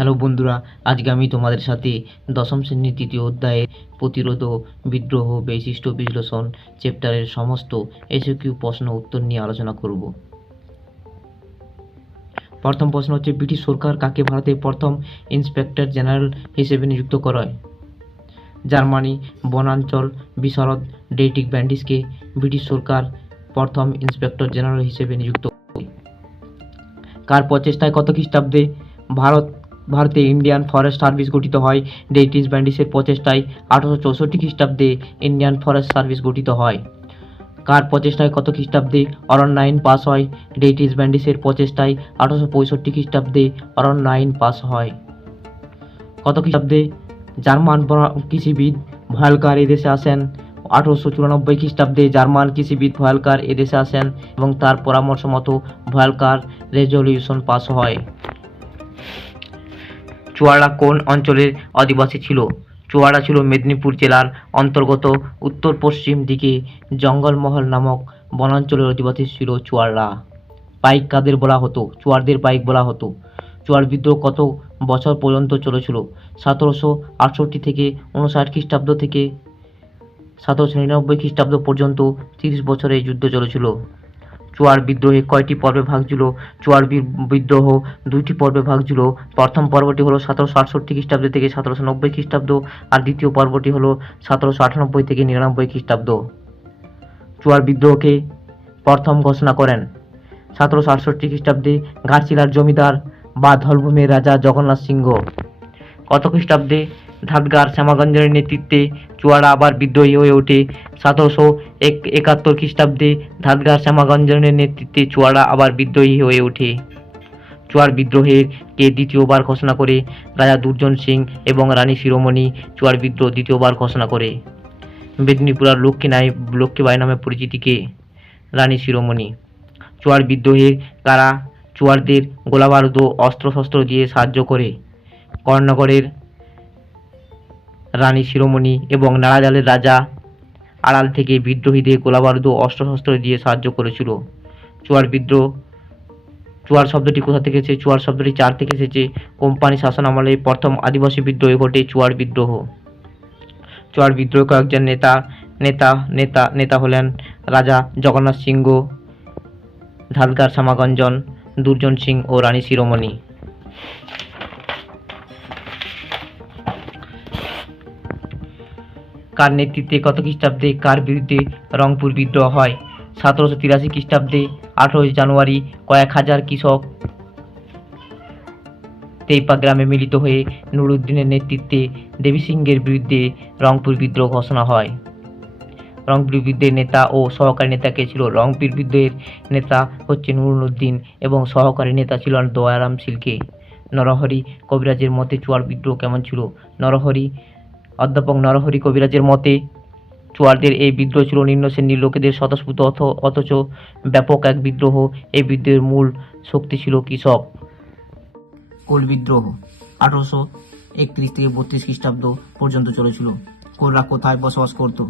Hello বন্ধুরা, আজকে আমি তোমাদের সাথে দশম শ্রেণির তৃতীয় অধ্যায়ে প্রতিরোধ বিদ্রোহ বৈশিষ্ট্য বিশ্লেষণ চ্যাপ্টারের সমস্ত এসকিউ প্রশ্ন উত্তর নিয়ে আলোচনা করব প্রথম প্রশ্ন হচ্ছে, ব্রিটিশ সরকার কাকে ভারতের প্রথম ইন্সপেক্টর জেনারেল হিসেবে নিযুক্ত করায় জার্মানি, বনাঞ্চল, বিশারদ ডেটিক ব্যান্ডিসকে ব্রিটিশ সরকার প্রথম ইন্সপেক্টর জেনারেল হিসেবে নিযুক্ত। কার প্রচেষ্টায় কত খ্রিস্টাব্দে ভারত ভারতে ইন্ডিয়ান ফরেস্ট সার্ভিস গঠিত হয়। ডেইটিস ব্যান্ডিসের প্রচেষ্টায় আঠারোশো চৌষট্টি খ্রিস্টাব্দে ইন্ডিয়ান ফরেস্ট সার্ভিস গঠিত হয়। কার প্রচেষ্টায় কত খ্রিস্টাব্দে অরণ্য আইন পাস হয়? ডেইটিস ব্যান্ডিসের প্রচেষ্টায় আঠারোশো পঁয়ষট্টি খ্রিস্টাব্দে অরণ্য আইন পাস হয়। কত খ্রিস্টাব্দে? জার্মান কৃষিবিদ ভয়ালকার এদেশে আসেন। আঠারোশো চুরানব্বই খ্রিস্টাব্দে জার্মান কৃষিবিদ ভয়ালকার এদেশে আসেন এবং তার পরামর্শ মতো ভয়ালকার রেজলিউশন পাস হয়। চুয়াড়া কোন অঞ্চলের অধিবাসী ছিল? চুয়াড়া ছিল মেদিনীপুর জেলার অন্তর্গত উত্তর পশ্চিম দিকে জঙ্গলমহল নামক বনাঞ্চলের অধিবাসী ছিল চুয়াড়া। পাইক কাদের বলা হতো? চুয়ারদের পাইক বলা হতো। চুয়ার বিদ্রোহ কত বছর পর্যন্ত চলেছিল? সতেরোশো আটষট্টি থেকে উনষাট খ্রিস্টাব্দ থেকে সতেরোশো নিরানব্বই খ্রিস্টাব্দ পর্যন্ত তিরিশ বছর এই যুদ্ধ চলেছিল। চুয়ার বিদ্রোহে কয়টি পর্বে ভাগ ছিল চুয়ার বিদ্রোহ দুইটি পর্বে ভাগ ছিল প্রথম পর্বটি হলো সতেরোশো আটষট্টি খ্রিস্টাব্দ থেকে সতেরোশো নব্বই খ্রিস্টাব্দ আর দ্বিতীয় পর্বটি হলো সতেরোশো আটানব্বই থেকে নিরানব্বই খ্রিস্টাব্দ। চুয়ার বিদ্রোহকে প্রথম ঘোষণা করেন। সতেরোশো আটষট্টি খ্রিস্টাব্দে ঘাটশিলার জমিদার বা ধলভূমির রাজা জগন্নাথ সিংহ। কত খ্রিস্টাব্দে ধাদগার শ্যামাগঞ্জের নেতৃত্বে চুয়াড়া আবার বিদ্রোহী হয়ে ওঠে। সতেরোশো এক একাত্তর খ্রিস্টাব্দে ধাদগার শ্যামাগঞ্জের নেতৃত্বে চুয়াড়া আবার বিদ্রোহী হয়ে ওঠে। চুয়ার বিদ্রোহের কে দ্বিতীয়বার ঘোষণা করে? রাজা দুর্জন সিং এবং রানী শিরোমণি চুয়ার বিদ্রোহ দ্বিতীয়বার ঘোষণা করে। মেদিনীপুরার লক্ষ্মী নাই লক্ষ্মীবাই নামে পরিচিতিকে রানী শিরোমণি। চুয়ার বিদ্রোহে কারা? চুয়ারদের গোলাবারুদ ও অস্ত্রশস্ত্র দিয়ে সাহায্য করে। কর্ণগড়ের রানী শিরোমণি এবং নারাজালের রাজা আড়াল থেকে বিদ্রোহীদের গোলাবারুদ ও অস্ত্রশস্ত্র দিয়ে সাহায্য করেছিল। চুয়ার বিদ্রোহ, চুয়ার শব্দটি কোথা থেকে এসেছে? চুয়ার শব্দটি চার থেকে এসেছে। কোম্পানি শাসন আমলে প্রথম আদিবাসী বিদ্রোহ ঘটে চুয়ার বিদ্রোহ। চুয়ার বিদ্রোহ কয়েকজন নেতা নেতা নেতা নেতা হলেন রাজা জগন্নাথ সিংহ ধাদগার শ্যামাগঞ্জন, দুর্জন সিং ও রানী শিরোমণি। কার নেতৃত্বে, কত খ্রিস্টাব্দে কার বিরুদ্ধে রংপুর বিদ্রোহ হয়? সতেরোশো তিরাশি খ্রিস্টাব্দে আঠারোই জানুয়ারি কয়েক হাজার কৃষক তেইপা গ্রামে মিলিত হয়ে নুরুদ্দিনের নেতৃত্বে দেবী সিংহের বিরুদ্ধে রংপুর বিদ্রোহ ঘোষণা হয়। রংপুর বিদ্রোহের নেতা ও সহকারী নেতা কে ছিল? রংপুর বিদ্রোহের নেতা হচ্ছে নুরুদ্দিন এবং সহকারী নেতা ছিলেন দয়ারাম সিলকে। নরহরি কবিরাজের মতে চুয়ার বিদ্রোহ কেমন ছিল? নরহরি অধ্যাপক নরহরি কবিরাজের মতে, চুয়ারদের এই বিদ্রোহ ছিল নিম্ন শ্রেণির লোকেদের স্বতঃস্ফূর্ত অথ- অথচ ব্যাপক এক বিদ্রোহ। এই বিদ্রোহের মূল শক্তি ছিল কৃষক। কোল বিদ্রোহ আঠারোশো একত্রিশ থেকে বত্রিশ খ্রিস্টাব্দ পর্যন্ত চলেছিল। কোলরা কোথায় বসবাস করত?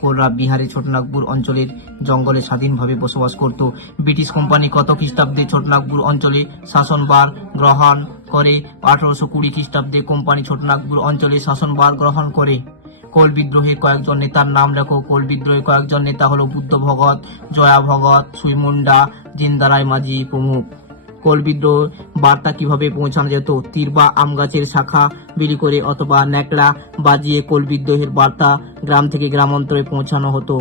কোলরা বিহারের ছোটনাগপুর অঞ্চলের জঙ্গলে স্বাধীনভাবে বসবাস করত। ব্রিটিশ কোম্পানি কত খ্রিস্টাব্দে ছোটনাগপুর অঞ্চলে শাসনবার গ্রহণ করে? আঠারোশো কুড়ি খ্রিস্টাব্দে কোম্পানি ছোটনাগপুর অঞ্চলে শাসনবার গ্রহণ করে। কোল বিদ্রোহে কয়েকজন নেতার নাম লেখো। কোল বিদ্রোহে কয়েকজন নেতা হলো বুদ্ধ ভগত, জয়া ভগত, সুইমুন্ডা জিন্দারায় মাঝি প্রমুখ। কোল বিদ্রোহ বার্তা কীভাবে পৌঁছানো যেত? তীর বা আম গাছের শাখা বিলি করে অথবা ন্যাকড়া বাজিয়ে কোল বিদ্রোহের বার্তা গ্রাম থেকে গ্রামান্তরে পৌঁছানো হতো।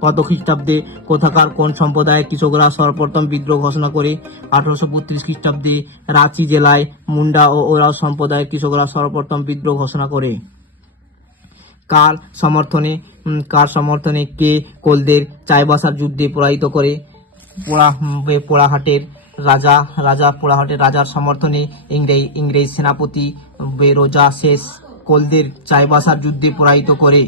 কত খ্রিস্টাব্দে কোথাকার কোন সম্প্রদায়ের কৃষকরা সর্বপ্রথম বিদ্রোহ ঘোষণা করে? আঠারোশো বত্রিশ খ্রিস্টাব্দে রাঁচি জেলায় মুন্ডা ও ওরাও সম্প্রদায়ের কৃষকরা সর্বপ্রথম বিদ্রোহ ঘোষণা করে। কার সমর্থনে কার সমর্থনে কে কোলদের চাইবাসার যুদ্ধে পরাজিত করে? পোড়া পোড়াহাটের রাজা রাজা পোড়াহাটের রাজার সমর্থনে ইংরেজ ইংরেজ সেনাপতি বেরোজা শেষ কোলদের চাইবাসার যুদ্ধে পরাজিত করে।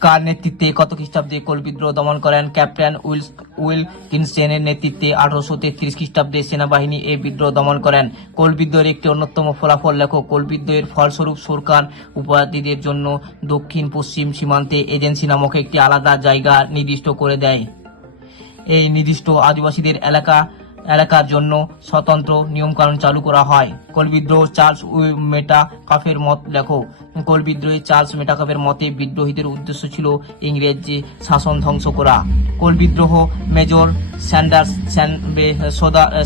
কার নেতৃত্বে কত খ্রিস্টাব্দে কোল বিদ্রোহ দমন করেন? ক্যাপ্টেন উইলস উইল কিনস্টেনের নেতৃত্বে আঠারোশো তেত্রিশ খ্রিস্টাব্দে সেনাবাহিনী এই বিদ্রোহ দমন করেন। কোল বিদ্রোহের একটি অন্যতম ফলাফল লেখক, কোল বিদ্রোহের ফলস্বরূপ সরকার উপাধিদের জন্য দক্ষিণ পশ্চিম সীমান্তে এজেন্সি নামক একটি আলাদা জায়গা নির্দিষ্ট করে দেয়। এই নির্দিষ্ট আদিবাসীদের এলাকা, এলাকার জন্য স্বতন্ত্র নিয়মকানুন চালু করা হয়। কলবিদ্রোহ চার্লস মেটা কাফের মত লেখো। কলবিদ্রোহী চার্লস মেটাকাফের মতে বিদ্রোহীদের উদ্দেশ্য ছিল ইংরেজি শাসন ধ্বংস করা। কলবিদ্রোহ মেজর স্যান্ডার্স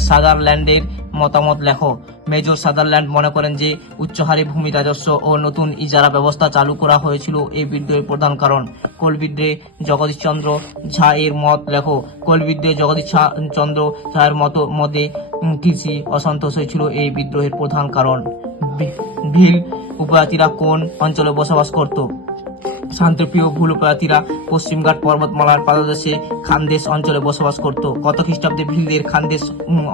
সাদারল্যান্ডের মতামত লেখো। মেজর সাদারল্যান্ড মনে করেন যে উচ্চ হারে ভূমি রাজস্ব ও নতুন ইজারা ব্যবস্থা চালু করা হয়েছিল এই বিদ্রোহের প্রধান কারণ। কোল বিদ্রোহে জগদীশচন্দ্র ঝা এর মত, লেখো কোল বিদ্রোহে জগদীশ ঝা- ঝায়ের মত মতে কৃষি অসন্তোষ হয়েছিল এই বিদ্রোহের প্রধান কারণ। ভিল উপজাতিরা কোন অঞ্চলে বসবাস করত? শান্তপ্রিয় ভুল উপজাতিরা পশ্চিমঘাট পর্বতমালার পাদদেশে খানদেশ অঞ্চলে বসবাস করত। কত খ্রিস্টাব্দে ভিলদের খানদেশ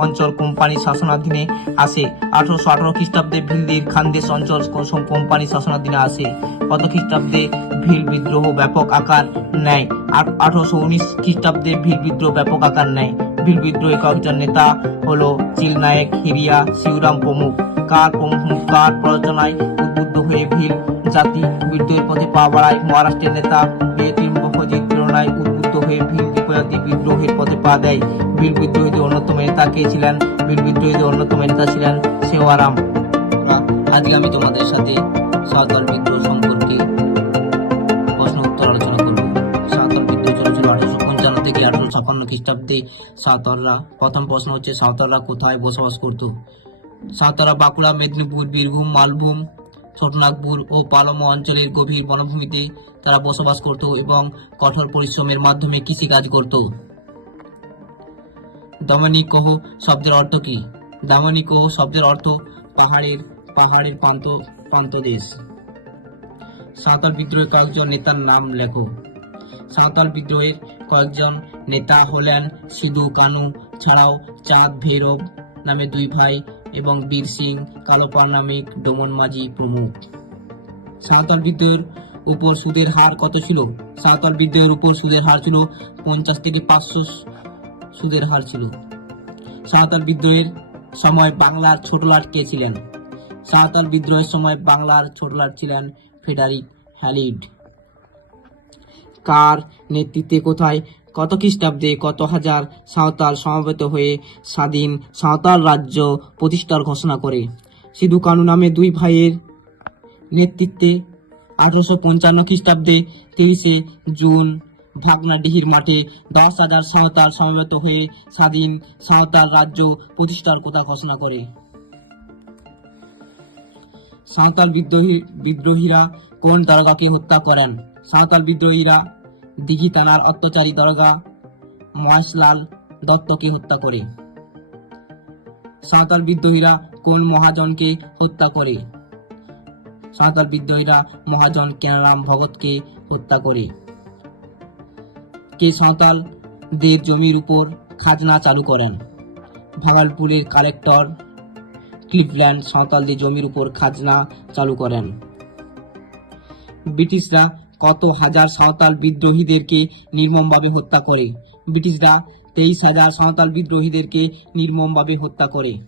অঞ্চল কোম্পানির শাসনাধীনে আসে। আঠারোশো আঠারো খ্রিস্টাব্দে ভিলদের খানদেশ অঞ্চল কোম্পানির শাসনাধীনে আসে। কত খ্রিস্টাব্দে ভিল বিদ্রোহ ব্যাপক আকার নেয়। আঠারোশো উনিশ খ্রিস্টাব্দে ভিল বিদ্রোহ ব্যাপক আকার নেয়। ভিল বিদ্রোহী কয়েকজন নেতা হলো চিলনায়ক হিরিয়া, শিউরাম প্রমুখ। কার প্রমুখ কার প্ররোচনায় উদ্বুদ্ধ হয়ে ভিল। জাতি বিদ্রোহের পথে পা বাড়ায় মহারাষ্ট্রের নেতা বেতিম্বজির প্রেরণায় উদ্বুদ্ধ হয়ে ভিল দ্বীপজাতি বিদ্রোহের পথে পা দেয়। ভিল বিদ্রোহীদের অন্যতম নেতা কে ছিলেন? ভিল বিদ্রোহীদের অন্যতম নেতা ছিলেন সেওয়ারাম। আজকে আমি তোমাদের সাথে সাঁওতাল বিদ্রোহ সম্পর্কে প্রশ্ন উত্তর আলোচনা করব। সাঁওতাল বিদ্রোহ চলেছিল আঠারোশো পঞ্চান্ন থেকে আঠারোশো ছাপান্ন খ্রিস্টাব্দে সাঁওতালরা, প্রথম প্রশ্ন হচ্ছে, সাঁওতালরা কোথায় বসবাস করত? সাঁওতালরা বাঁকুড়া, মেদিনীপুর, বীরভূম, মালভূম, ছোটনাগপুর ও পালম অঞ্চলের গভীর বনভূমিতে তারা বসবাস করত এবং কঠোর পরিশ্রমের মাধ্যমে কৃষিকাজ করত। দমনিকহ শব্দের অর্থ কি? দামনিকহ শব্দের অর্থ পাহাড়ের পাহাড়ের প্রান্ত প্রান্ত দেশ সাঁওতাল বিদ্রোহের কয়েকজন নেতার নাম লেখো। সাঁওতাল বিদ্রোহের কয়েকজন নেতা হলেন সিধু কানু ছাড়াও চাঁদ, ভৈরব নামে দুই ভাই এবং বীর সিং কালোপাল নামে ডোমন মাঝি প্রমুখ। সাঁওতাল বিদ্রোহের উপর সুদের হার কত ছিল? সাঁওতাল বিদ্রোহের উপর সুদের হার ছিল পঞ্চাশ থেকে পাঁচশো সুদের হার ছিল। সাঁওতাল বিদ্রোহের সময় বাংলার ছোটলাট কে ছিলেন? সাঁওতাল বিদ্রোহের সময় বাংলার ছোটলাট ছিলেন ফেডারিক হ্যালিড। কার নেতৃত্বে কোথায় কত খ্রিস্টাব্দে কত হাজার সাঁওতাল সমবেত হয়ে স্বাধীন সাঁওতাল রাজ্য প্রতিষ্ঠার ঘোষণা করে। সিধু কানু নামে দুই ভাইয়ের নেতৃত্বে আঠারোশো পঞ্চান্ন খ্রিস্টাব্দে তেইশে জুন ভাগনাডিহির মাঠে দশ হাজার সাঁওতাল সমবেত হয়ে স্বাধীন সাঁওতাল রাজ্য প্রতিষ্ঠার কথা ঘোষণা করে। সাঁওতাল বিদ্রোহী বিদ্রোহীরা কোন দরগাকে হত্যা করেন? সাঁওতাল বিদ্রোহীরা দিঘি থানার অত্যাচারী দরগা মহেশলাল দত্তকে হত্যা করে। সাঁওতাল বিদ্রোহীরা কোন মহাজনকে হত্যা করে? সাঁওতাল বিদ্রোহীরা মহাজন কেনারাম ভগতকে হত্যা করে। কে সাঁওতালদের জমির উপর খাজনা চালু করেন? ভাগলপুরের কালেক্টর ক্লিভল্যান্ড সাঁওতালদের জমির উপর খাজনা চালু করেন। ব্রিটিশরা কত হাজার সাঁওতাল বিদ্রোহীদেরকে নির্মমভাবে হত্যা করে। ব্রিটিশরা তেইশ হাজার সাঁওতাল বিদ্রোহীদেরকে নির্মমভাবে হত্যা করে।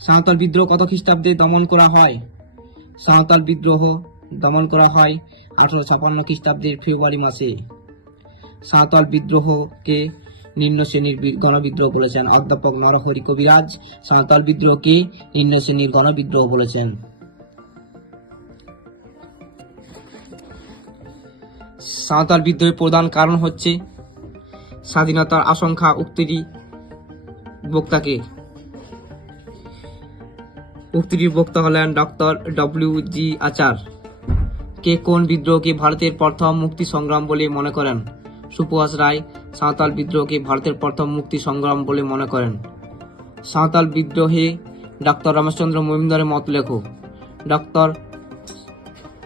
সাঁওতাল বিদ্রোহ কত খ্রিস্টাব্দে দমন করা হয়? সাঁওতাল বিদ্রোহ দমন করা হয় আঠারো ছাপান্ন খ্রিস্টাব্দের ফেব্রুয়ারি মাসে। সাঁওতাল বিদ্রোহকে নিম্ন শ্রেণির গণবিদ্রোহ বলেছেন। অধ্যাপক নরহরি কবিরাজ, সাঁওতাল বিদ্রোহকে নিম্ন শ্রেণির গণবিদ্রোহ বলেছেন। সাঁওতাল বিদ্রোহের প্রধান কারণ হচ্ছে স্বাধীনতার আশঙ্কা উক্তিটি বক্তাকে। উক্তিটির বক্তা হলেন ডক্টর ডব্লিউ জি আচার। কে কোন বিদ্রোহকে ভারতের প্রথম মুক্তি সংগ্রাম বলে মনে করেন? সুভাষ রায় সাঁওতাল বিদ্রোহকে ভারতের প্রথম মুক্তি সংগ্রাম বলে মনে করেন। সাঁওতাল বিদ্রোহে ডক্টর রমেশচন্দ্র মজুমদারের মত লেখো ডক্টর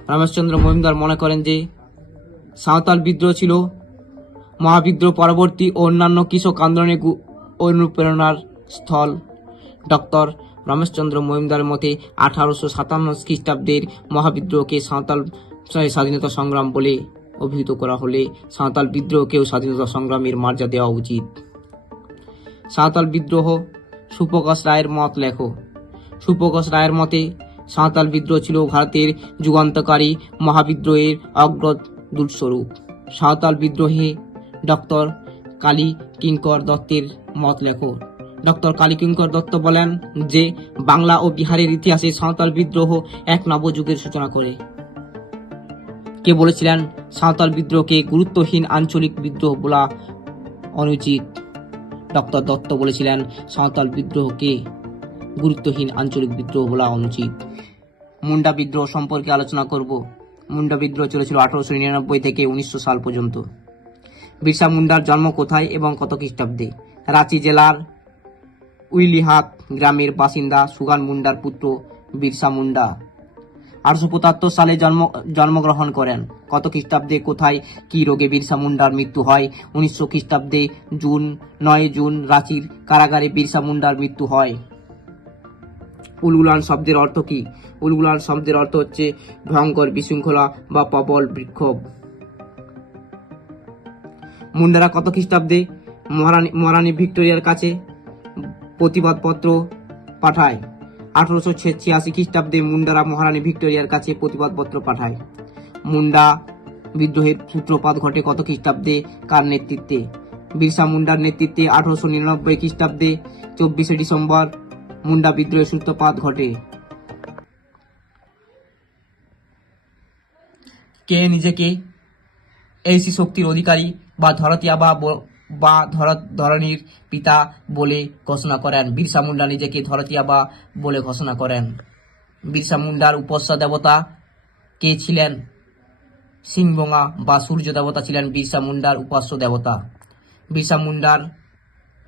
রমেশচন্দ্র মজুমদার মনে করেন যে, সাঁওতাল বিদ্রোহ ছিল মহাবিদ্রোহ পরবর্তী ও অন্যান্য কৃষক আন্দোলনের গু- অনুপ্রেরণার স্থল। ডক্টর রমেশচন্দ্র মজুমদারের মতে, আঠারোশো সাতান্ন খ্রিস্টাব্দের মহাবিদ্রোহকে সাঁওতাল স্বাধীনতা সংগ্রাম বলে অভিহিত করা হলে সাঁওতাল বিদ্রোহকেও স্বাধীনতা সংগ্রামের মর্যাদা দেওয়া উচিত। সাঁওতাল বিদ্রোহ, সুপ্রকাশ রায়ের মত লেখো। সুপ্রকাশ রায়ের মতে, সাঁওতাল বিদ্রোহ ছিল ভারতের যুগান্তকারী মহাবিদ্রোহের অগ্রদূতস্বরূপ সাঁওতাল বিদ্রোহে ডক্টর কালী কিঙ্কর দত্তের মত লেখো। ডক্টর কালী কিঙ্কর দত্ত বলেন যে, বাংলা ও বিহারের ইতিহাসে সাঁওতাল বিদ্রোহ এক নবযুগের সূচনা করে। কে বলেছিলেন, সাঁওতাল বিদ্রোহকে গুরুত্বহীন আঞ্চলিক বিদ্রোহ বলা অনুচিত। ডক্টর দত্ত বলেছিলেন, সাঁওতাল বিদ্রোহকে গুরুত্বহীন আঞ্চলিক বিদ্রোহ বলা অনুচিত। মুন্ডা বিদ্রোহ সম্পর্কে আলোচনা করব। মুন্ডা বিদ্রোহ চলেছিল আঠারোশো নিরানব্বই থেকে উনিশশো সাল পর্যন্ত। বিরসা মুন্ডার জন্ম কোথায় এবং কত খ্রিস্টাব্দে? রাঁচি জেলার উইলিহাত গ্রামের বাসিন্দা সুগান মুন্ডার পুত্র বিরসা মুন্ডা। আঠারোশো পঁচাত্তর সালে জন্ম, জন্মগ্রহণ করেন। কত খ্রিস্টাব্দে কোথায় কি রোগে বিরসা মুন্ডার মৃত্যু হয়? উনিশশো খ্রিস্টাব্দে জুন, নয় জুন রাঁচির কারাগারে বিরসা মুন্ডার মৃত্যু হয়। উলগুলান শব্দের অর্থ কি? উলগুলান শব্দের অর্থ হচ্ছে ভয়ঙ্কর, বিশৃঙ্খলা বা প্রবল বিক্ষোভ। মুন্ডারা কত খ্রিস্টাব্দে মহারানী মহারানী ভিক্টোরিয়ার কাছে প্রতিবাদপত্র পাঠায়? আঠারোশো ছিয়াশি খ্রিস্টাব্দে মুন্ডারা মহারানী ভিক্টোরিয়ার কাছে প্রতিবাদপত্র পাঠায়। মুন্ডা বিদ্রোহের সূত্রপাত ঘটে কত খ্রিস্টাব্দে? কার নেতৃত্বে? বিরসা মুন্ডার নেতৃত্বে আঠারোশো নিরানব্বই খ্রিস্টাব্দে চব্বিশে ডিসেম্বর মুন্ডা বিদ্রোহের সূত্রপাত ঘটে। কে নিজেকে এইসি শক্তির অধিকারী বা ধরতিয়া বা ব- বা ধর ধরণীর পিতা বলে ঘোষণা করেন। বিরসা মুন্ডা নিজেকে ধরতিয়া বা বলে ঘোষণা করেন। বিরসা মুন্ডার উপাস্য দেবতা কে ছিলেন? সিংবঙ্গা বা সূর্য দেবতা ছিলেন বিরসা মুন্ডার উপাস্য দেবতা বিরসা মুন্ডার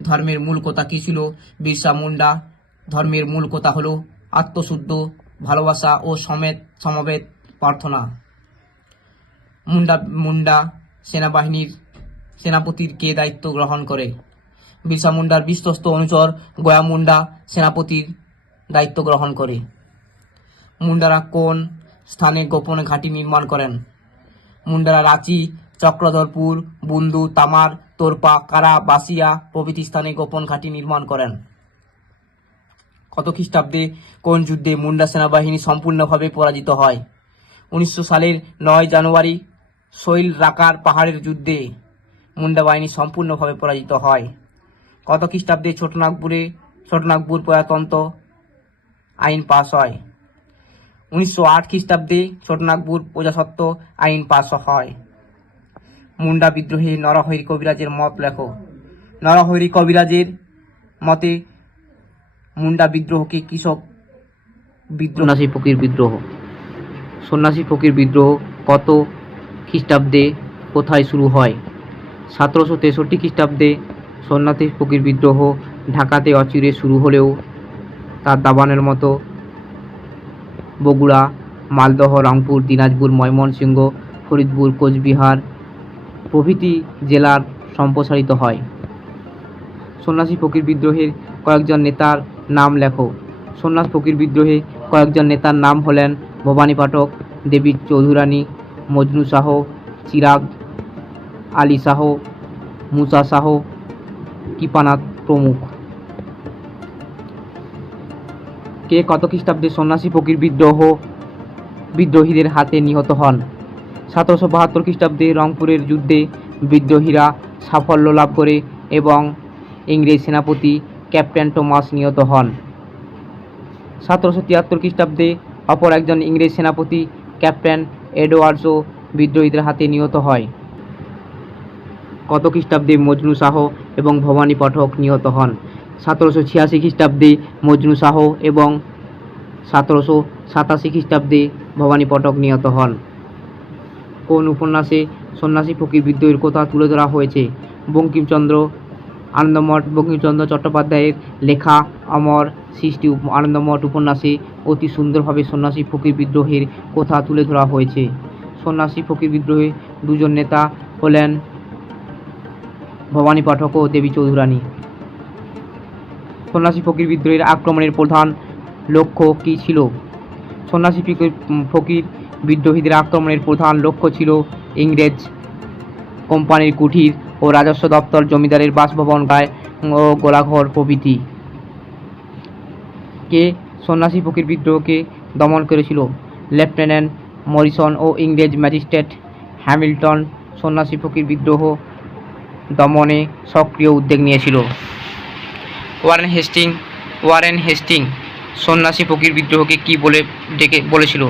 ধর্মের মূল কথা কি ছিল? বিরসা মুন্ডা ধর্মের মূল কথা হল আত্মশুদ্ধ, ভালোবাসা ও সমেত, সমবেত প্রার্থনা। মুন্ডা মুন্ডা সেনাবাহিনীর সেনাপতির কে দায়িত্ব গ্রহণ করে? বিরসা মুন্ডার বিশ্বস্ত অনুচর গয়া মুন্ডা সেনাপতির দায়িত্ব গ্রহণ করে। মুন্ডারা কোন স্থানে গোপন ঘাঁটি নির্মাণ করেন? মুন্ডারা রাঁচি, চক্রধরপুর, বুন্দু, তামার, তোরপা, কারা বাসিয়া প্রভৃতি স্থানে গোপন ঘাঁটি নির্মাণ করেন। কত খ্রিস্টাব্দে কোন যুদ্ধে মুন্ডা সেনাবাহিনী সম্পূর্ণভাবে পরাজিত হয়? উনিশশো সালের নয় জানুয়ারি শৈল রাকার পাহাড়ের যুদ্ধে। মুন্ডা বাহিনী সম্পূর্ণভাবে পরাজিত হয়। কত খ্রিস্টাব্দে ছোটনাগপুরে ছোটনাগপুর প্রজাতন্ত্র আইন পাশ হয়। উনিশশো আট খ্রিস্টাব্দে ছোটনাগপুর প্রজাসত্ব আইন পাশ হয়। মুন্ডা বিদ্রোহী নরহরি কবিরাজের মত লেখো। নরহরি কবিরাজের মতে মুন্ডা বিদ্রোহকে কৃষক বিদ্রোহ ফকির বিদ্রোহ। সন্ন্যাসী ফকির বিদ্রোহ কত খ্রিস্টাব্দে কোথায় শুরু হয়? সতেরোশো তেষট্টি খ্রিস্টাব্দে সন্ন্যাসী ফকির বিদ্রোহ ঢাকাতে অচিরে শুরু হলেও তার দাবানের মতো বগুড়া, মালদহ, রংপুর, দিনাজপুর, ময়মনসিংহ, ফরিদপুর, কোচবিহার প্রভৃতি জেলার সম্প্রসারিত হয়। সন্ন্যাসী ফকির বিদ্রোহের কয়েকজন নেতার নাম লেখো। সন্ন্যাস ফকির বিদ্রোহে কয়েকজন নেতার নাম হলেন ভবানী পাঠক দেবী চৌধুরানী, মজনু শাহ চিরাগ আলী শাহ, মুসা শাহ, কৃপানাথ প্রমুখ। কে কত খ্রিস্টাব্দে সন্ন্যাসী ফকির বিদ্রোহ, বিদ্রোহীদের হাতে নিহত হন? সতেরোশো বাহাত্তর খ্রিস্টাব্দে রংপুরের যুদ্ধে বিদ্রোহীরা সাফল্য লাভ করে এবং ইংরেজ সেনাপতি ক্যাপ্টেন টমাস নিহত হন। সতেরোশো তিয়াত্তর খ্রিস্টাব্দে অপর একজন ইংরেজ সেনাপতি ক্যাপ্টেন এডওয়ার্ডসও বিদ্রোহীদের হাতে নিহত হয়। কত খ্রিস্টাব্দে মজনু শাহ এবং ভবানী পাঠক নিহত হন? সতেরোশো ছিয়াশি খ্রিস্টাব্দে মজনু শাহ এবং সতেরোশো সাতাশি খ্রিস্টাব্দে ভবানী পাঠক নিহত হন। কোন উপন্যাসে সন্ন্যাসী ফকির বিদ্রোহের কথা তুলে ধরা হয়েছে? বঙ্কিমচন্দ্র আনন্দমঠ, বঙ্কিমচন্দ্র চট্টোপাধ্যায়ের লেখা অমর সৃষ্টি আনন্দমঠ উপন্যাসে অতি সুন্দরভাবে সন্ন্যাসী ফকির বিদ্রোহের কথা তুলে ধরা হয়েছে। সন্ন্যাসী ফকির বিদ্রোহে দুজন নেতা হলেন ভবানী পাঠক ও দেবী চৌধুরানী। সন্ন্যাসী ফকির বিদ্রোহের আক্রমণের প্রধান লক্ষ্য কী ছিল? সন্ন্যাসী ফকির বিদ্রোহীদের আক্রমণের প্রধান লক্ষ্য ছিল ইংরেজ কোম্পানির কুঠির ও রাজস্ব দপ্তর জমিদারের বাসভবন গায়ে ও গোলাঘর প্রভৃতি। কে? সন্ন্যাসী ফকির বিদ্রোহকে দমন করেছিল লেফটেন্যান্ট মরিসন ও ইংরেজ ম্যাজিস্ট্রেট হ্যামিল্টন। সন্ন্যাসী ফকির বিদ্রোহ দমনে সক্রিয় উদ্যোগ নিয়েছিল। ওয়ারেন হেস্টিং ওয়ারেন হেস্টিং, সন্ন্যাসী ফকির বিদ্রোহকে কি বলে ডেকে বলেছিল?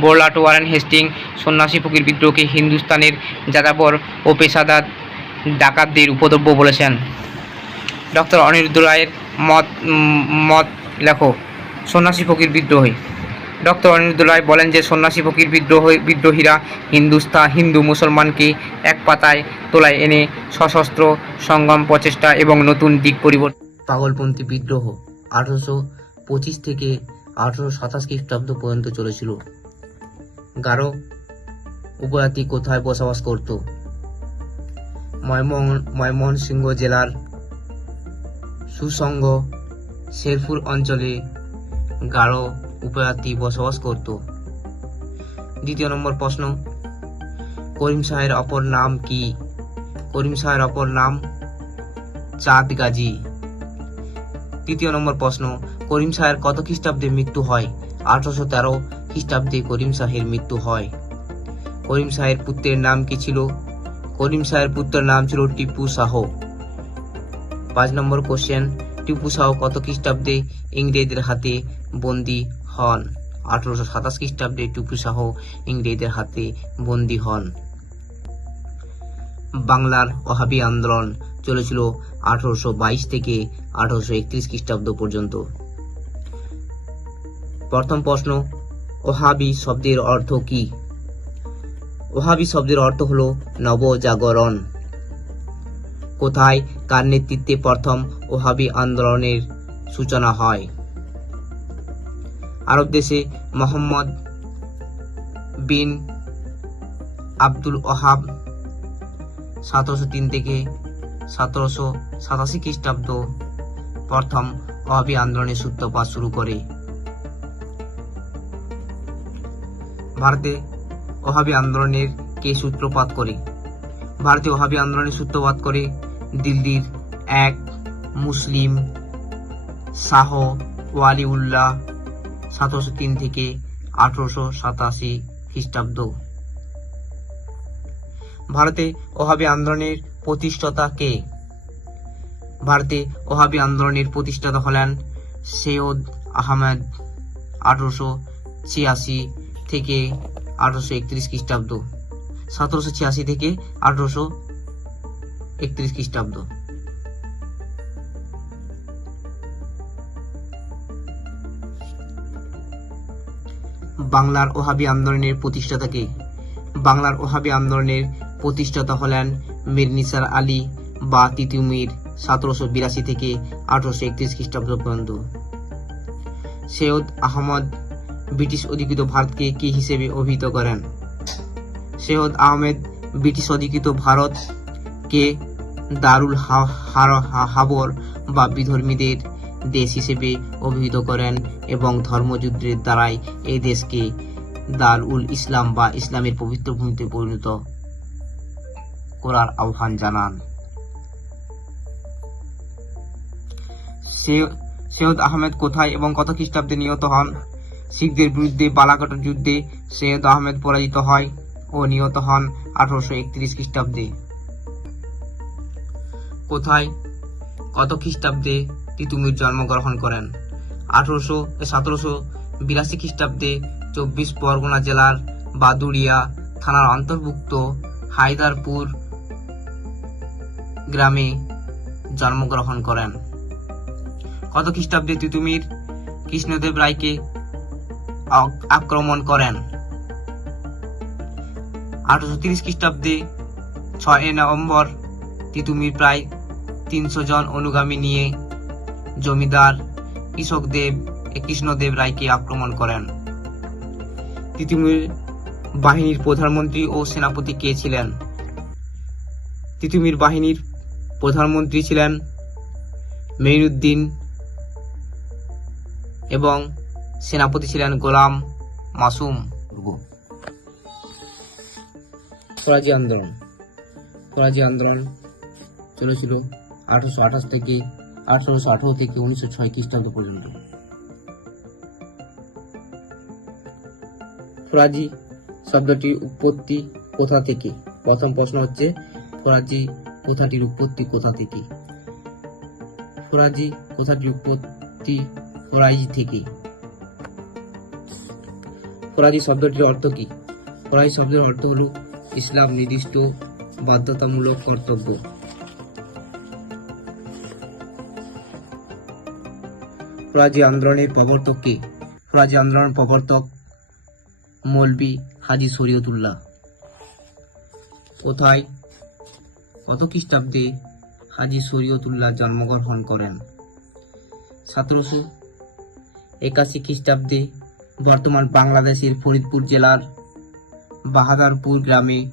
বোরলাট ওয়ারেন হেস্টিং, সন্ন্যাসী ফকির বিদ্রোহকে হিন্দুস্তানের যাযাবর ও পেশাদার ডাকাতদের উপদ্রব্য বলেছেন। ডক্টর অনিরুদ্ধ রায়ের মত মত লেখো, সন্ন্যাসী ফকির বিদ্রোহী। ডক্টর অনিরুদ্ধ রায় বলেন যে সন্ন্যাসী ফকির বিদ্রোহ, বিদ্রোহীরা হিন্দুস্থা, হিন্দু মুসলমানকে এক পাতায় তোলায় এনে সশস্ত্র সংগ্রাম প্রচেষ্টা এবং নতুন দিক পরিবর্তন পাগলপন্থী বিদ্রোহ আঠারোশো পঁচিশ থেকে আঠারোশো সাতাশ খ্রিস্টাব্দ পর্যন্ত চলেছিল। গারো উপজাতি কোথায় বসবাস করত? ময়মনসিংহ জেলার সুসঙ্গ শেরপুর অঞ্চলে গারো উপজাতি বসবাস করত। দ্বিতীয় নম্বর প্রশ্ন, করিম শাহের অপর নাম কি? করিম শাহের অপর নাম চাঁদ গাজী। তৃতীয় নম্বর প্রশ্ন, করিম শাহের কত খ্রিস্টাব্দে মৃত্যু হয়? আঠারোশো তেরো খ্রিস্টাব্দে করিম শাহের মৃত্যু হয়। করিম শাহের পুত্রের নাম কি ছিল? করিম শাহের পুত্রের নাম ছিল টিপু শাহ। পাঁচ নম্বর কোশ্চেন টিপু শাহ কত খ্রিস্টাব্দে ইংরেজদের হাতে বন্দী হন। আঠারোশো সাতাশ খ্রিস্টাব্দে টিপু শাহ ইংরেজদের হাতে বন্দী হন। বাংলার ওহাবি আন্দোলন চলেছিল আঠারোশো বাইশ থেকে আঠারোশো একত্রিশ খ্রিস্টাব্দ পর্যন্ত। প্রথম প্রশ্ন ওহাবি শব্দের অর্থ কি? ওহাবি শব্দের অর্থ হলো নবজাগরণ। কোথায়, কার নেতৃত্বে প্রথম ওহাবি আন্দোলনের সূচনা হয়? আরব দেশে মোহাম্মদ বিন আব্দুল ওহাব সতেরোশো তিন থেকে সতেরোশো সাতাশি খ্রিস্টাব্দ প্রথম ওহাবি আন্দোলনের সূত্রপাত শুরু করে। ভারতে ওহাবি আন্দোলনের কে সূত্রপাত করে? ভারতীয় ওহাবি আন্দোলনের সূত্রপাত করে দিল্লির এক মুসলিম শাহ ওয়ালিউল্লাহ সতেরোশো তিন থেকে আঠারোশো সাতাশি খ্রিস্টাব্দ। ভারতে ওহাবি আন্দোলনের প্রতিষ্ঠাতা কে? ভারতে ওহাবি আন্দোলনের প্রতিষ্ঠাতা হলেন সৈয়দ আহমেদ আঠারোশো ছিয়াশি থেকে আঠারোশো একত্রিশ খ্রিস্টাব্দ। সতেরোশো ছিয়াশি থেকে আঠারোশো একত্রিশ খ্রিস্টাব্দ। বাংলার ওহাবি আন্দোলনের প্রতিষ্ঠাতা কে? বাংলার ওহাবি আন্দোলনের প্রতিষ্ঠাতা হলেন মীর নিসার আলী বা তিতুমির সতেরোশো বিরাশি থেকে আঠারোশো একত্রিশ খ্রিস্টাব্দ পর্যন্ত। সৈয়দ আহমদ ব্রিটিশ অধিকৃত ভারতকে কি হিসেবে অভিহিত করেন? সৈয়দ আহমেদ ব্রিটিশ অধিকৃত ভারতকে দারুল হাবর বা বিধর্মীদের দেশ হিসেবে অভিহিত করেন এবং ধর্মযুদ্ধের দ্বারাই এই দেশকে দার উল ইসলাম বা ইসলামের পবিত্র ভূমিতে পরিণত করার আহ্বান জানান। সৈয়দ আহমেদ কোথায় এবং কত খ্রিস্টাব্দে নিহত হন? শিখদের বিরুদ্ধে বালাকটের যুদ্ধে সৈয়দ আহমেদ পরাজিত হয় ও নিহত হন আঠারোশো একত্রিশ খ্রিস্টাব্দে। কোথায়? কত খ্রিস্টাব্দে তিতুমির জন্মগ্রহণ করেন। আঠারোশো, সতেরোশো বিরাশি খ্রিস্টাব্দে চব্বিশ পরগনা জেলার বাদুড়িয়া থানার অন্তর্ভুক্ত হায়দারপুর গ্রামে জন্মগ্রহণ করেন। কত খ্রিস্টাব্দে তিতুমির কৃষ্ণদেব রায়কে আক্রমণ করেন? আঠারোশো তিরিশ খ্রিস্টাব্দে ছয় নভেম্বর তিতুমির প্রায় তিনশো জন অনুগামী নিয়ে জমিদার কৃষকদেব কৃষ্ণদেব রায়কে আক্রমণ করেন। তিতুমির বাহিনীর প্রধানমন্ত্রী ও সেনাপতি কে ছিলেন? তিতুমির বাহিনীর প্রধানমন্ত্রী ছিলেন মেইনুদ্দিন এবং সেনাপতি ছিলেন গোলাম মাসুম। ফরাজি আন্দোলন। ফরাজি আন্দোলন চলেছিল আঠারোশো আঠাশ থেকে আঠারোশো আঠারো থেকে উনিশশো ছয় খ্রিস্টাব্দ পর্যন্ত। ফরাজি শব্দটির উৎপত্তি কোথা থেকে? প্রথম প্রশ্ন হচ্ছে, ফরাজি কথাটির উৎপত্তি কোথা থেকে? ফরাজি কথাটির উৎপত্তি ফরাইজ থেকে? ফরাজি শব্দটির অর্থ কি? ফরাজি শব্দের অর্থ হল ইসলাম নির্দিষ্ট বাধ্যতামূলক কর্তব্য। ফরাজি আন্দোলনের প্রবর্তক কে? ফরাজি আন্দোলন প্রবর্তক মৌলবি হাজি শরীয়তুল্লাহ। কোথায়? কত খ্রিস্টাব্দে হাজি শরীয়তুল্লাহ জন্মগ্রহণ করেন? সতেরোশো একাশি খ্রিস্টাব্দে বর্তমান বাংলাদেশের ফরিদপুর জেলার বাহাদারপুর গ্রামে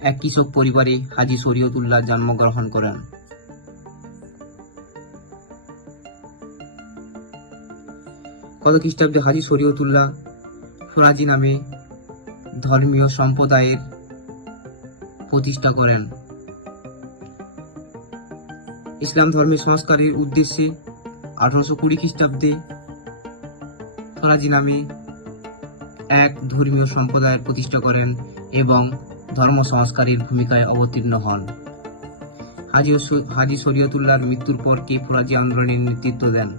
এক কৃষক পরিবারে হাজি শরীয়তুল্লাহ জন্মগ্রহণ করেন। কত খ্রিস্টাব্দে হাজি শরীয়তুল্লাহ ফরাজি নামে ধর্মীয় সম্প্রদায়ের প্রতিষ্ঠা করেন। ইসলাম ধর্মের সংস্কারের উদ্দেশ্যে আঠারোশো কুড়ি খ্রিস্টাব্দে ফরাজি নামে এক ধর্মীয় সম্প্রদায়ের প্রতিষ্ঠা করেন এবং ধর্ম সংস্কারের ভূমিকায় অবতীর্ণ হন। হাজি হাজি শরীয়তুল্লাহর মৃত্যুর পর কে ফরাজি আন্দোলনের নেতৃত্ব দেন?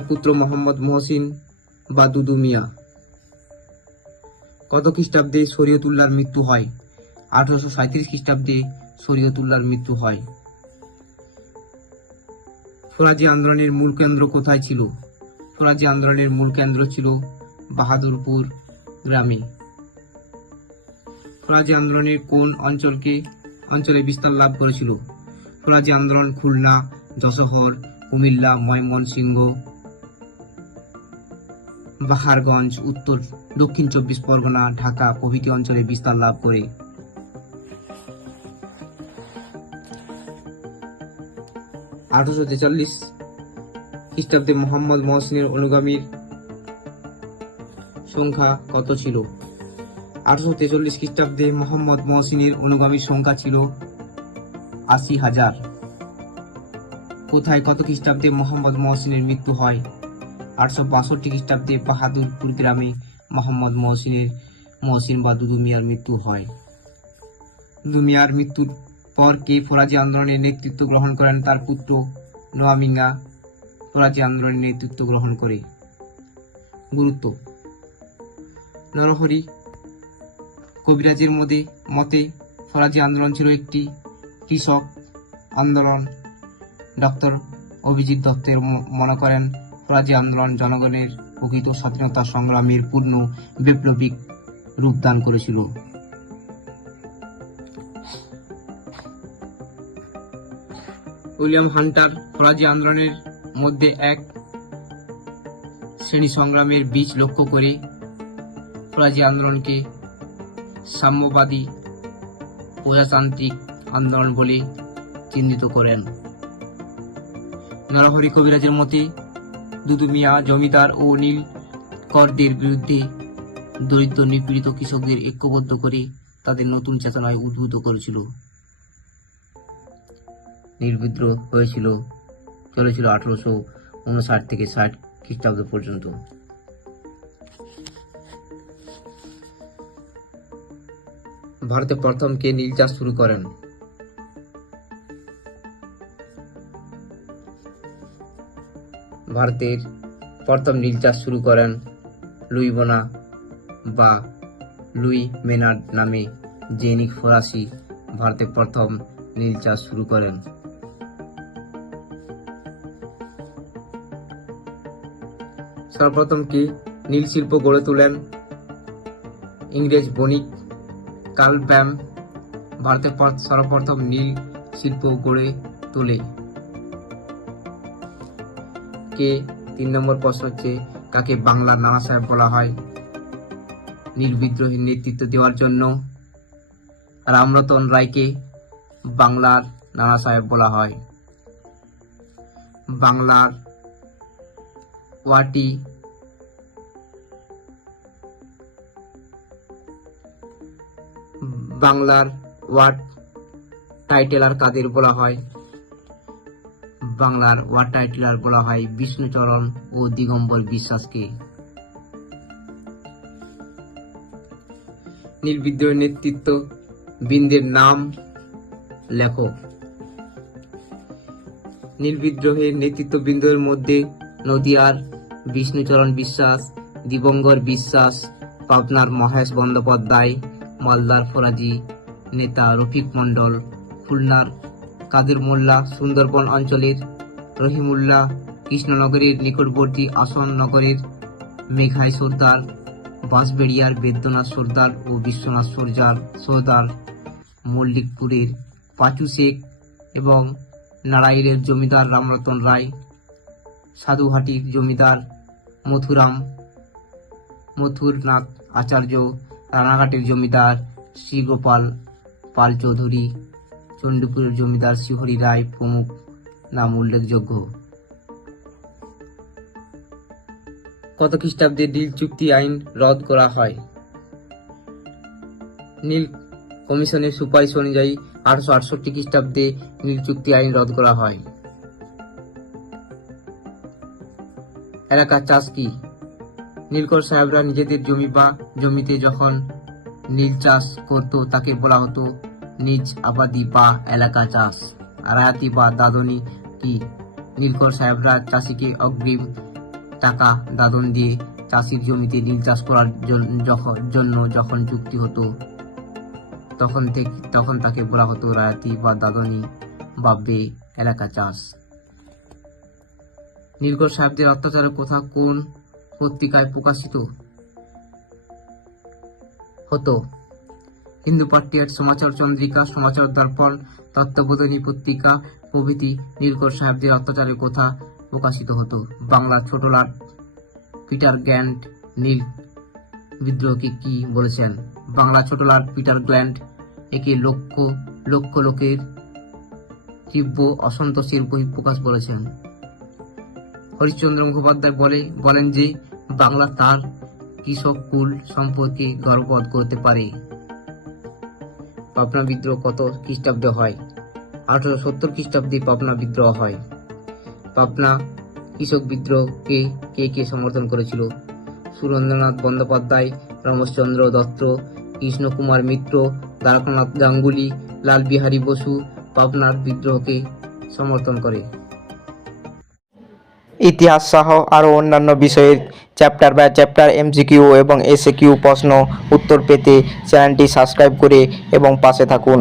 পুত্র মোহাম্মদ মহসিন বা দুদু মিয়া। কত খ্রিস্টাব্দে শরীয়তুল্লাহর মৃত্যু হয়? আঠারোশো সাঁত্রিশ খ্রিস্টাব্দে শরীয়তুল্লাহর মৃত্যু হয়। ফরাজি আন্দোলনের মূল কেন্দ্র কোথায় ছিল? ফরাজি আন্দোলনের মূল কেন্দ্র ছিল বাহাদুরপুর গ্রামে। ফরাজি আন্দোলনের কোন অঞ্চলকে, অঞ্চলে বিস্তার লাভ করেছিল? ফরাজি আন্দোলন খুলনা, যশোহর, কুমিল্লা, ময়মনসিংহ বাহারগঞ্জ, উত্তর, দক্ষিণ চব্বিশ পরগনা, ঢাকা প্রভৃতি অঞ্চলে বিস্তার লাভ করে। আঠারোশো তেতাল্লিশ খ্রিস্টাব্দে মোহাম্মদ মহসিনের অনুগামীর সংখ্যা কত ছিল? আঠারোশো তেচল্লিশ খ্রিস্টাব্দে মোহাম্মদ মহসিনের অনুগামীর সংখ্যা ছিল আশি হাজার। কোথায় কত খ্রিস্টাব্দে মোহাম্মদ মহসিনের মৃত্যু হয়? আটশো বাষট্টি খ্রিস্টাব্দে বাহাদুরপুর গ্রামে মোহাম্মদ মহসিনের, মহসিন বা দুদু মিয়ার মৃত্যু হয়। দুদু মিয়ার মৃত্যুর পর কে ফরাজি আন্দোলনের নেতৃত্ব গ্রহণ করেন? তার পুত্র নোয়ামিঙ্গা ফরাজি আন্দোলনের নেতৃত্ব গ্রহণ করে। গুরুত্ব। নরহরি কবিরাজের মধ্যে মতে ফরাজি আন্দোলন ছিল একটি কৃষক আন্দোলন। ডক্টর অভিজিৎ দত্তের মনে করেন ফরাজি আন্দোলন জনগণের প্রকৃত স্বাধীনতা সংগ্রামের পূর্ণ বিপ্লবিক রূপদান করেছিল। উইলিয়াম হান্টার ফরাজি আন্দোলনের মধ্যে এক শ্রেণি সংগ্রামের বীজ লক্ষ্য করে ফরাজি আন্দোলনকে সাম্যবাদী প্রজাতান্ত্রিক আন্দোলন বলে চিহ্নিত করেন। নরহরি কবিরাজের মতে দুদু মিয়া জমিদার ও নীল করদের বিরুদ্ধে দরিদ্র নিপীড়িত কৃষকদের ঐক্যবদ্ধ করে তাদের নতুন চেতনায় উদ্বুদ্ধ করেছিল। নির্বিদ্রোহ হয়েছিল, চলেছিল আঠারোশো উনষাট থেকে ষাট খ্রিস্টাব্দ পর্যন্ত। ভারতে প্রথম কে নীল চাষ শুরু করেন? ভারতের প্রথম নীল চাষ শুরু করেন লুইবোনা বা লুই মেনার্ড নামে জেনিক ফরাসি ভারতে প্রথম নীল চাষ শুরু করেন। সর্বপ্রথম কি নীল শিল্প গড়ে তোলেন? ইংরেজ বণিক কার্ল ব্যাম ভারতে সর্বপ্রথম নীল শিল্প গড়ে তোলে। কে তিন নম্বর প্রশ্ন হচ্ছে, কাকে বাংলার নানা সাহেব বলা হয়? নীল বিদ্রোহের নেতৃত্ব দেওয়ার জন্য। রামরতন রায়কে বাংলার নানা সাহেব বলা হয়। বাংলার ওয়াটি বাংলার ওয়াট টাইটেলার কাদের বলা হয়? বাংলার ওয়াট টাইটেলার বলা হয় বিষ্ণুচরণ ও দিগম্বর বিশ্বাসকে। নীল বিদ্রোহের নেতৃত্ব বৃন্দের নাম লেখো নীল বিদ্রোহের নেতৃত্ববৃন্দের মধ্যে নদিয়ার বিষ্ণুচরণ বিশ্বাস দিবঙ্গর বিশ্বাস, পাবনার মহেশ বন্দ্যোপাধ্যায়, মালদার ফরাজি নেতা রফিক মণ্ডল, খুলনার কাদের মোল্লা সুন্দরবন অঞ্চলের রহিমুল্লাহ কৃষ্ণনগরের নিকটবর্তী আসন নগরের মেঘাই সর্দার, বাঁশবেড়িয়ার বেদ্যনাথ সর্দার ও বিশ্বনাথ সর্দার সর্দার মল্লিকপুরের পাঁচু শেখ এবং নারায়ণের জমিদার রামরতন রায়, সাধুহাটির জমিদার মথুরাম, মথুরনাথ আচার্য, রানাঘাটের জমিদার শ্রীগোপাল পাল চৌধুরী চণ্ডীপুরের জমিদার শ্রীহরি রায় প্রমুখ নাম উল্লেখযোগ্য। কত খ্রিস্টাব্দে নীল চুক্তি আইন রদ করা হয়? নীল কমিশনের সুপারিশ অনুযায়ী আঠারোশো আটষট্টি খ্রিস্টাব্দে নীল চুক্তি আইন রদ করা হয়। এলাকার চাষ কি? নীলকর সাহেবরা নিজেদের জমি বা জমিতে যখন নীল চাষ করত, তাকে বলা হতো নিজ আবাদি বা এলাকা চাষ। রায়াতি বা দাদনি কি? নীলকর সাহেবরা চাষিকে অগ্রিম টাকা দাদন দিয়ে চাষির জমিতে নীল চাষ করার জন্য যখন চুক্তি হতো, তখন থেকে তখন তাকে বলা হতো রায়াতি বা দাদনি বা বে এলাকা চাষ। নীলকর সাহেবদের অত্যাচারের কথা কোন পত্রিকায় প্রকাশিত হতো? হিন্দু পাট্টিয়ার সমাচার চন্দ্রিকা, সমাচার দর্পণ, তত্ত্ববোধনী পত্রিকা, প্রভৃতি নীলকর সাহেবদের অত্যাচারের কথা প্রকাশিত হতো। বাংলা ছোটলাট পিটার গ্যান্ড নীল বিদ্রোহকে কি বলেছেন? বাংলা ছোটলাট পিটার গ্ল্যান্ড একে লক্ষ লক্ষ লোকের তীব্র অসন্তোষের বহিঃপ্রকাশ বলেছেন। হরিশ্চন্দ্র মুখোপাধ্যায় বলে, বলেন যে, বাংলা তার কৃষক কুল সম্পর্কে গর্ববোধ করতে পারে। পাবনা বিদ্রোহ কত খ্রিস্টাব্দে হয়? আঠারোশো সত্তর খ্রিস্টাব্দে পাবনা বিদ্রোহ হয়। পাবনা কৃষক বিদ্রোহকে কে কে সমর্থন করেছিল? সুরেন্দ্রনাথ বন্দ্যোপাধ্যায়, রমেশচন্দ্র দত্ত, কৃষ্ণকুমার মিত্র, দ্বারকানাথ গাঙ্গুলি, লালবিহারী বসু পাবনার বিদ্রোহকে সমর্থন করে। ইতিহাস সহ আরও অন্যান্য বিষয়ের চ্যাপ্টার বা চ্যাপ্টার এমসিকিউ এবং এসএকিউ প্রশ্ন উত্তর পেতে চ্যানেলটি সাবস্ক্রাইব করে এবং পাশে থাকুন।